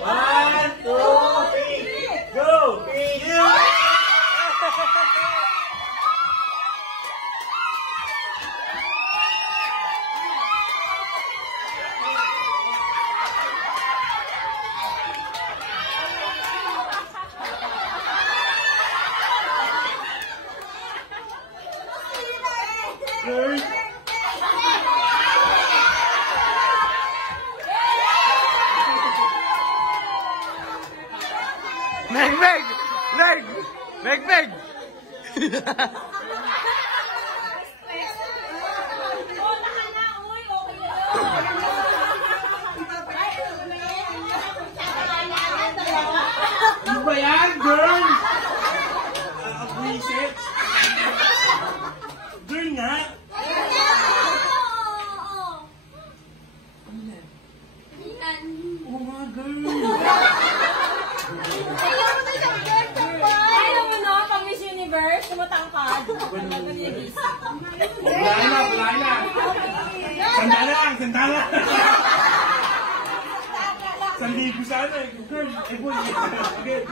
One, two, three, go! Meg! Ano ba yan, girl? Buisit. Girl nga. Oh my girl. Ayaw mo no, pang Miss Universe, tumatangkad. Wala na. Sandala. 1,000 sana eh. Girl, boy. Okay.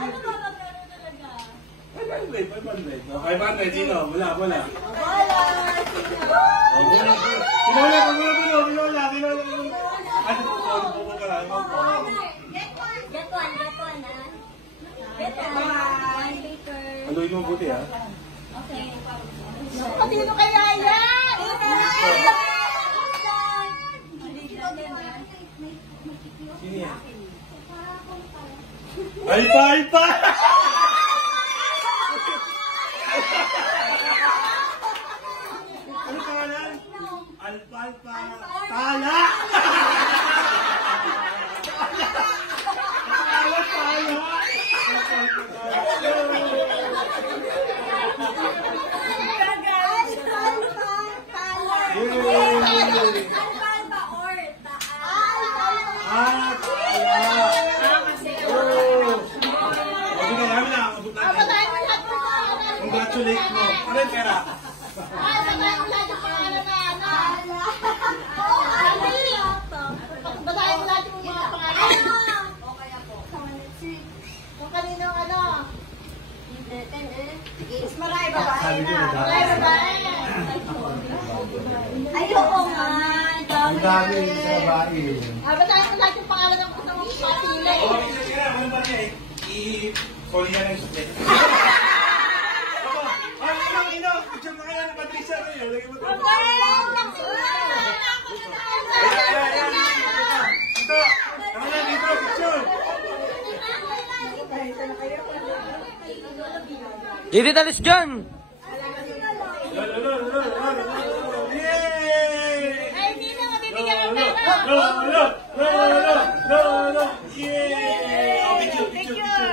500, sino? Wala. Wala, Kinola. Ano po ka lang? Get one, ha? Get one. Paper. Haluin mo buti, ha? Okay. Patino kaya yan? Sino yan? Alpa! Ano pangalan? Alpa. Tala! Congratulate mo. Ano yung pera? Basahin mo lahat yung mga pangalan. Kung kaninong ano. Mas marami babae na. Ayoko nga. Ang dami sa babae. Basahin mo lahat yung pangalan ng mga kapila eh. Sige, ano ba niya eh? I-call niya ng sulit. Picture mo kaya ng Patricia na yun. Lagay mo ito. Dito, picture. Dito talis John! Yay! Ay, hindi na mabibigyan ng pera. Yay! Picture.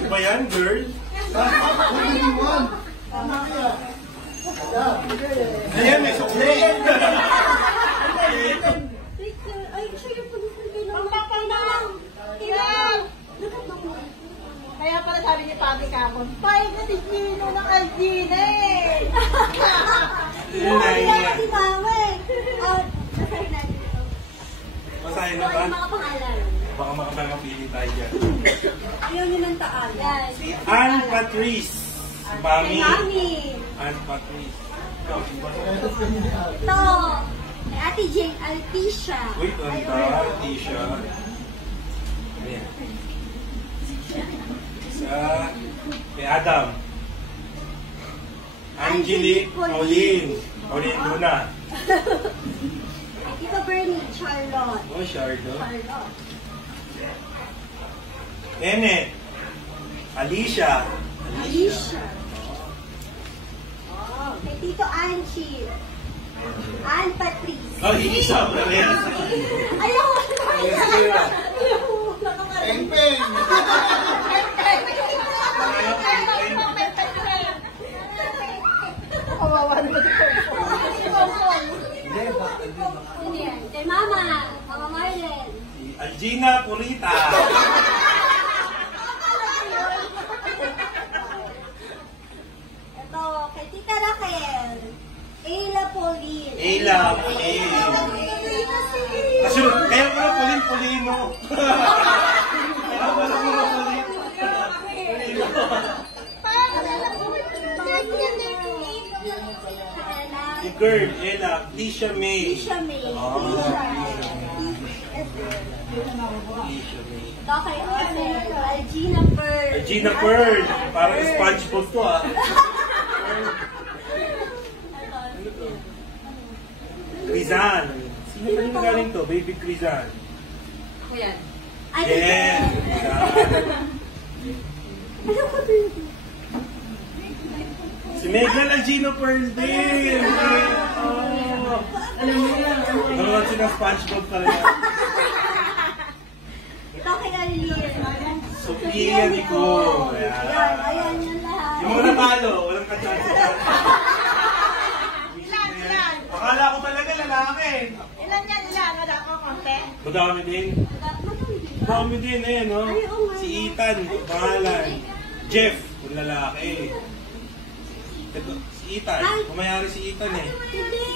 Ano ba yan, girl? Ayan, may sukli. Ay, siya yung pag-ibigay ng papay na lang. Yan. Kaya pala sabi ni Papi Kapon, pay na si Gino ng Algina eh. Naiya. Si Mama eh. Masahin na ba? Mga pangalan. Baka makapagpili tayo dyan. Ayaw niyo ng taal. Yes. Si Ann Patrice. Si Mami. Mami. Ann Patrice. Ito. Kay Ate Jane Altisha. Wait, anta. Tisha. Ayan. Isa. Kay Adam. Angelique Pauline. Pauline Luna. Ito Bernie Charlotte. Oh, Shardo. Charlotte. Nene. Alicia. Alicia. Oh, kay Tito Anchi. Ann Patrice. Oh, isa pa rin. Ayaw! Peng-peng! Kawawa naman ito. Hindi yan. Kay Mama. Mama Marlene. Si Algin Gina Purita. Ito, kay Tita Raquel. Ayla Pauline. Ayla Pauline. Kasi kaya ko na Pauline-Paulino. Kaya ko na Pauline. Yung girl, Ella, Tisha May. Tisha May. Oh. Ito kay Algina Pearl. Gina Pearl. Parang SpongeBob to ah. Crizan. Sino ba yung galing to? Baby Crizan. Ako yan. Yes. Si Megan Algino Pearl din. Oh. Nanonood siya ng SpongeBob talaga. Ito kay Alien. Sophia Nico. Ayan yung lahat. Yung mga natalo, walang kachansi. Ilan? Akala ko talaga lalaki. Ilan yan? Ilan? Wala ko konti. Madami din. Madami din eh, no? Si Ethan, pangalan. Jeff, yung lalaki. Ito, si Ethan. Kumayari si Ethan eh. Hindi.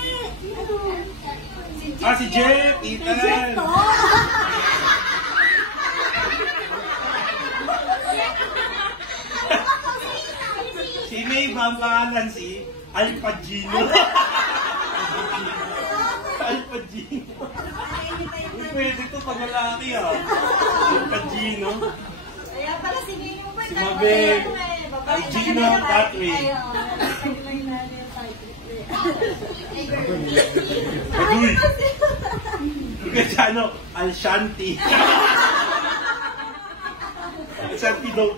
Ah, si Jeff! Ethan! Jeff to. Si May, ang pangalan si Alpagino. Alpagino. Pwede to pag lalaki ah. Alpagino. Kaya pala si Gino po. Si Mabel. Algino Patrick. Aduy. Kasi ano, Alshanti. Alshanti daw.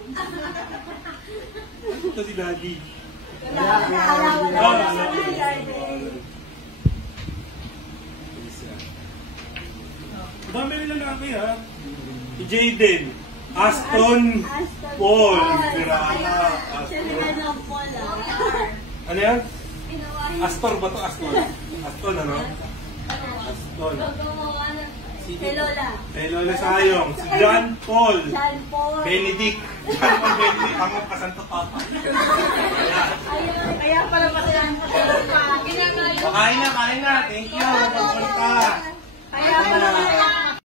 Ito si Daddy. Dami rin lalaki ha. Si Jaden. Aston Paul. Pirata. Ano yan? Astor ba ito? Aston. Aston ano? Aston. Kay Lola. Eh, Lola Sayong. Si John Paul. John Paul. Benedict. John Paul Benedict. Ang kasanto papa. Kaya pala pati ang Kain na, kain na. Thank you. Magpunta. Kaya pala